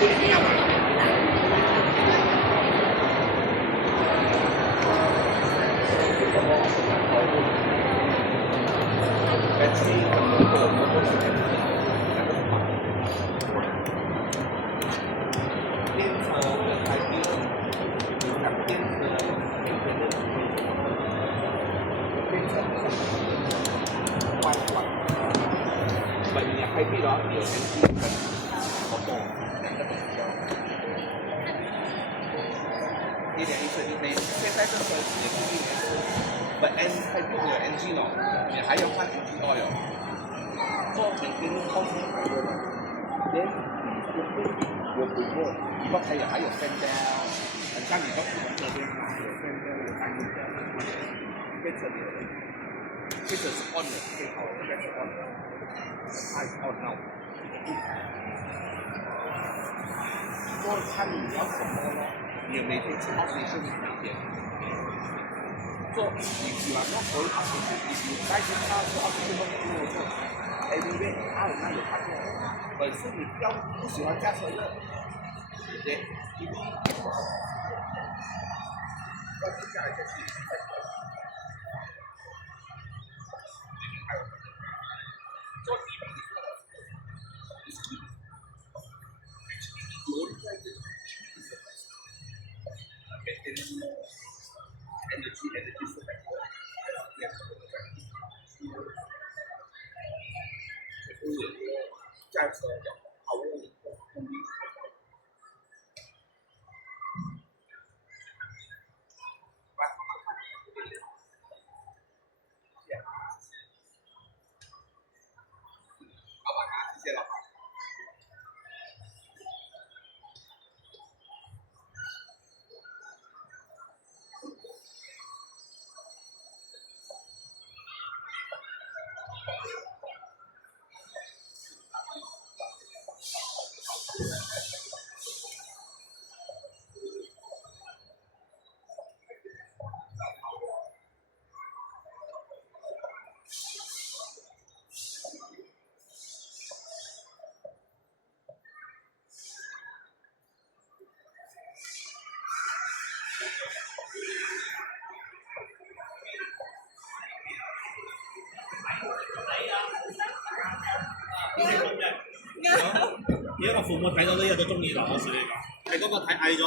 Put it in out. But and 係邊個 engine 咯？你還要看 engine oil。做 maintenance cost 係嘅嘛？你有補過，如果係還有 fan down，很像你個這邊有 fan down 有單元的，變成變成是 on 的，最好應該是 on 的，它是 on now。做看你要什麼咯，你每天吃oxidation每天。做你喜歡做可以oxidation，你再去看做oxidation做，anyway，它有那有看過。本身你不喜歡駕車的，對不對？因為要接下來就是做地皮的時候，驾車要好用的動力。好吧，謝謝老闆。而家個父母睇到呢個都中意啦，我試你講，係嗰個睇矮咗，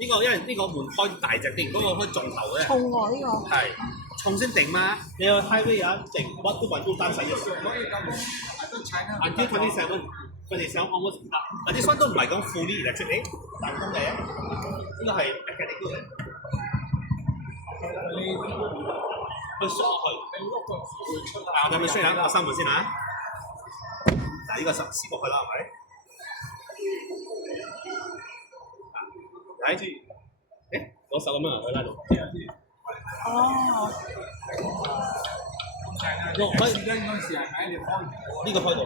呢個因為呢個門開大隻啲，嗰個開重頭嘅。重喎呢個。係重先定嘛？你個 highway 啊定 what 都揾到單細嘅。Until 27 almost 嗱啲箱都唔係講 fully electric 嚟，彈弓嚟啊！呢個係 mechanical 嘅。佢縮落去。我哋咪需要我閂門先嚇。嗱，呢個試過去啦，係咪？睇住，攞手咁樣去拉到。哦。呢個開到，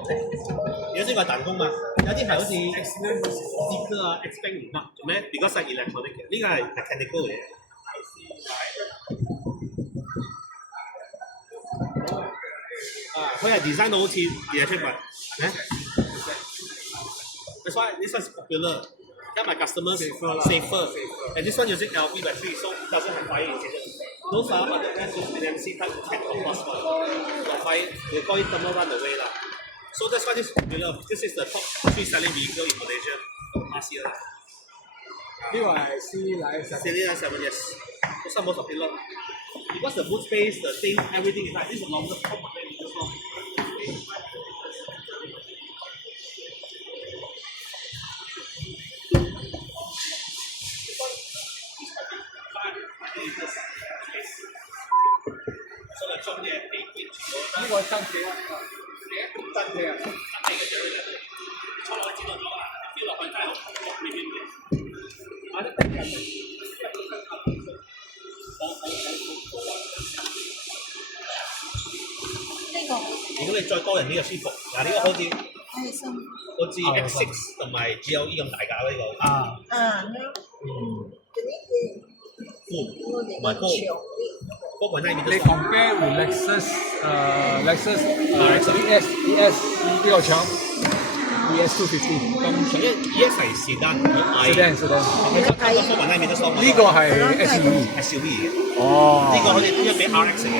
有啲係彈弓嘛，有啲係好似 Zeekr 啊、Xpeng 唔得，做咩 ？Because 係 electronic 嘅，呢個係 mechanical 嘅。佢係 design 到好似 electric 嘅。That's why this one is popular. Tell my customers safer. And this one using LV battery, so it doesn't have fire incident. Those are other brands with NMC type can cost more. The fire, they call it thermal runaway lah. So that's why this is popular. This is the top 3 selling vehicle in Malaysia last year. 呢個係 C97 yes. Those are most popular. Because the boot space, the thing, everything is like this is the longest top of them as well. So the 中嘅地盤全部都呢個真嘅，真嘅。真嘅嘅啫，坐落去知道咗啦，飆落去真係好呢邊嘅。啊！啲地人呢個。如果你再多人呢個舒服，嗱呢個好似係新。好似 X6 同埋 GLE 咁大架呢個。啊。闊同埋高。高過90你 compare with Lexus ES 呢個長， ES 250。咁除咗 ES 係是單好矮，是單。佢就差唔多4米米都收。呢個係 SUV。嘅。哦。呢個好似呢個比 RX 嘅。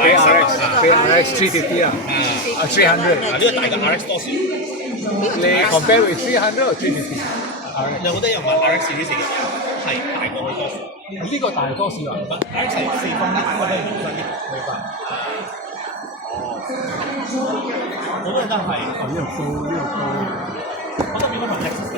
比 RX 350啊。300。呢個大過 RX 多少？你 compare with 300 or 350？有好多人話 RX 呢隻係大過好多少？呢個大多少啊 ？RX 係4分啲，嗰啲係5分啲。明白。好多人都係。呢個高。我覺得變咗同 Lexus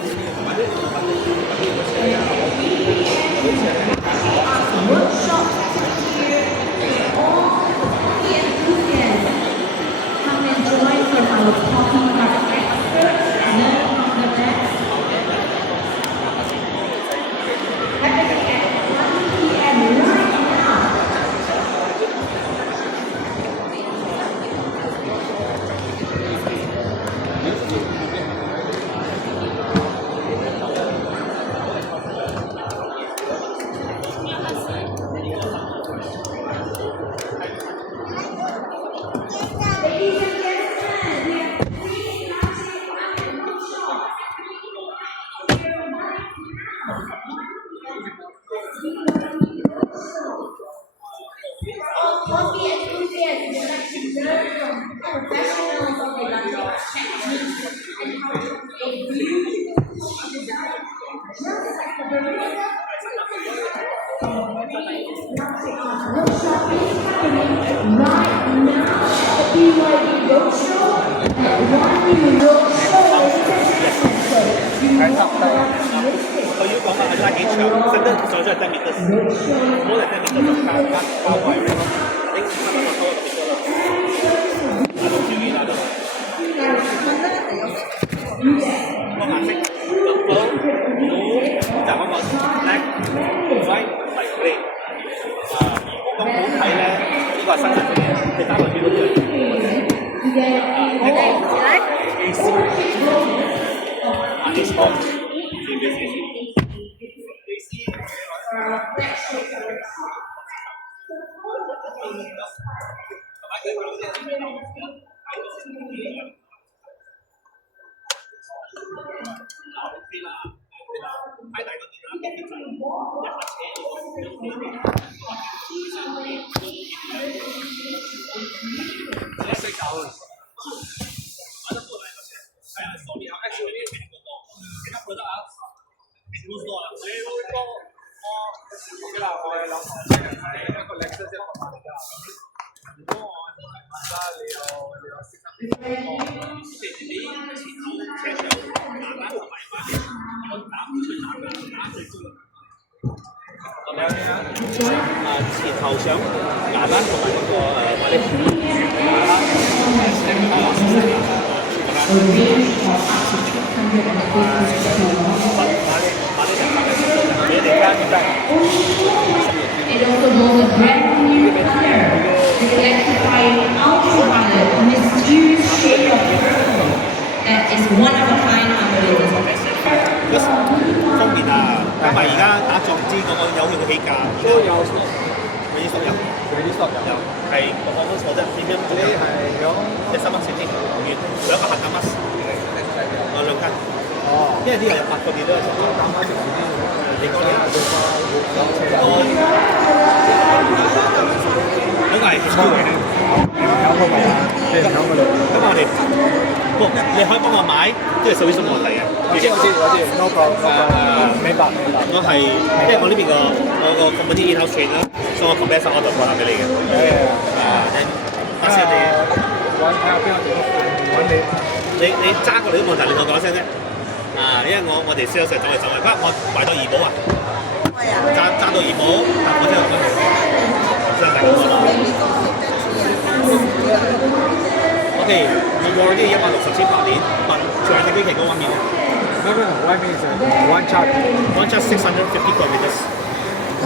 佢要講話係拉幾長，真係上咗係10 meters，冇嚟10 meters 就加位咯，你差唔多多咗幾多啦？拿到 TV 拿到。個顏色，綠、紅、就嗰個 black、white 同埋 grey。咁好睇咧，呢個係新顏色嘅，你單位見到嘅。前後上牙單同埋嗰個或者It also goes a brand new color, the electrified ultraviolet mysterious shade of purple that is one of a kind, I believe. 方便啊！加埋而家打壯資嗰個有用嘅氣架都有啲收入，有係個方方錯啫，點樣？你係有13蚊先添，兩個核彈乜？兩間。哦，因為呢度有8個點都有10蚊。你講嘢。嗰個係超嘅，咁我哋你可以幫我買，即係屬於送我嚟嘅。我知，no problem，明白。我係因為我呢邊我個 company in-house train 啦，所以我 compressor 我就過嚟俾你嘅。下次你揾睇下邊個揾你揸過嚟都冇問題，你同我講聲啫。因為我哋 sales 走嚟走去，我買到怡寶啊，揸到怡寶，搭火車落去，真係咁咯。OK，你 warranty 160千8年，但最近機器嗰方面，外面是one charge 650 kilometers。160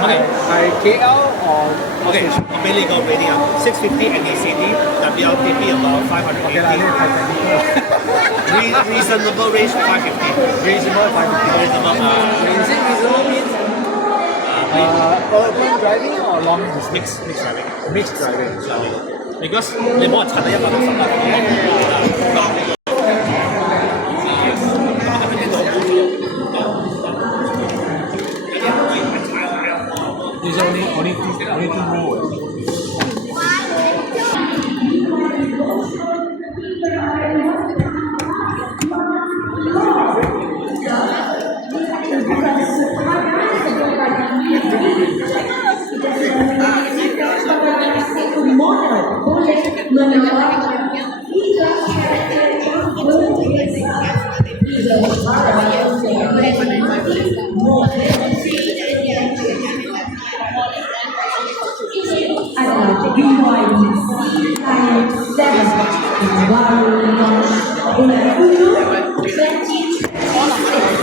係 KL or OK，我俾你個 rating 啊，650 NECD，WLTP about 580。OK 啦，呢個太平啲啦。Reasonable range 550。Reasonable 550。Reasonable means urban driving or long distance? Mixed driving. Because 你冇人刷到160蚊。adalah BYC Thailand 7 yang baru dilaunch bulan 7 2016.